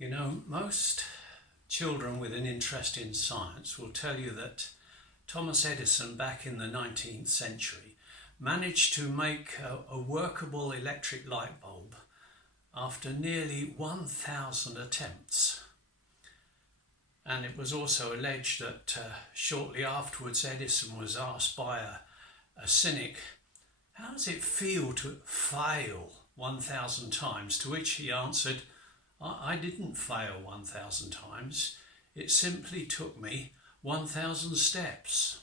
You know, most children with an interest in science will tell you that Thomas Edison back in the 19th century managed to make a workable electric light bulb after nearly 1,000 attempts. And it was also alleged that shortly afterwards Edison was asked by a cynic, how does it feel to fail 1,000 times? To which he answered, I didn't fail 1,000 times. It simply took me 1,000 steps.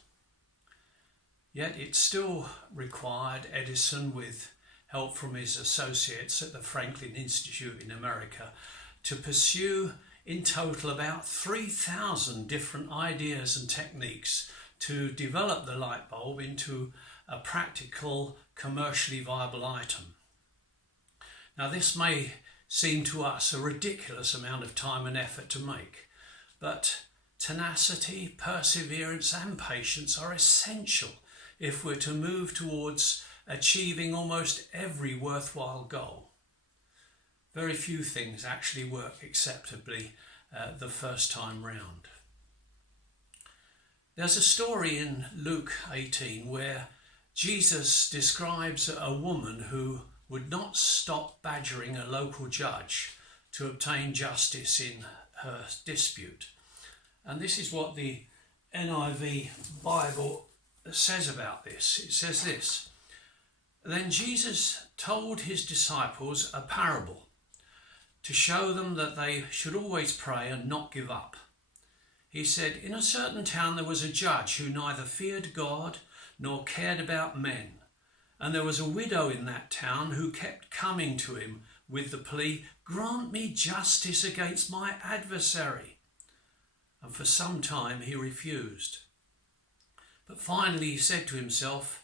Yet it still required Edison, with help from his associates at the Franklin Institute in America, to pursue in total about 3,000 different ideas and techniques to develop the light bulb into a practical, commercially viable item. Now, this may seem to us a ridiculous amount of time and effort to make, but tenacity, perseverance and patience are essential if we're to move towards achieving almost every worthwhile goal. Very few things actually work acceptably the first time round. There's a story in Luke 18 where Jesus describes a woman who would not stop badgering a local judge to obtain justice in her dispute. And this is what the NIV Bible says about this. It says this: Then Jesus told his disciples a parable to show them that they should always pray and not give up. He said, in a certain town there was a judge who neither feared God nor cared about men. And there was a widow in that town who kept coming to him with the plea, grant me justice against my adversary. And for some time he refused. But finally he said to himself,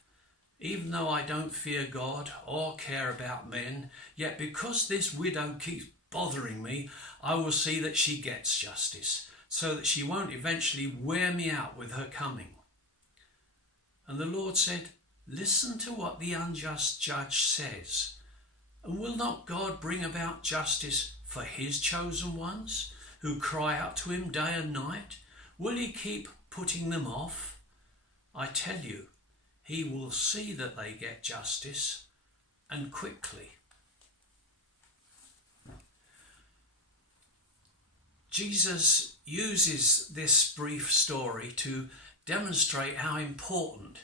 even though I don't fear God or care about men, yet because this widow keeps bothering me, I will see that she gets justice, so that she won't eventually wear me out with her coming. And the Lord said, listen to what the unjust judge says. And will not God bring about justice for his chosen ones who cry out to him day and night? Will he keep putting them off? I tell you, he will see that they get justice, and quickly. Jesus uses this brief story to demonstrate how important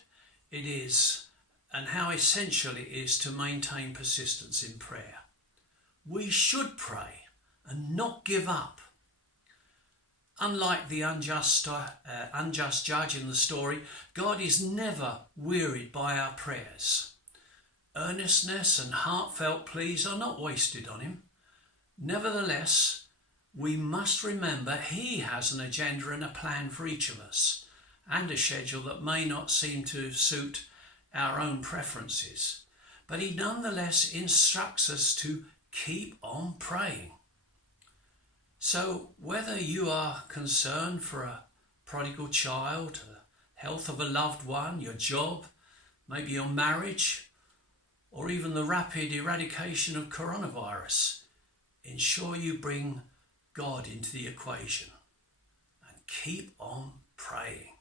it is and how essential it is to maintain persistence in prayer. We should pray and not give up. Unlike the unjust judge in the story, God is never wearied by our prayers. Earnestness and heartfelt pleas are not wasted on him. Nevertheless, we must remember he has an agenda and a plan for each of us, and a schedule that may not seem to suit our own preferences. But he nonetheless instructs us to keep on praying. So whether you are concerned for a prodigal child, the health of a loved one, your job, maybe your marriage, or even the rapid eradication of coronavirus, ensure you bring God into the equation and keep on praying.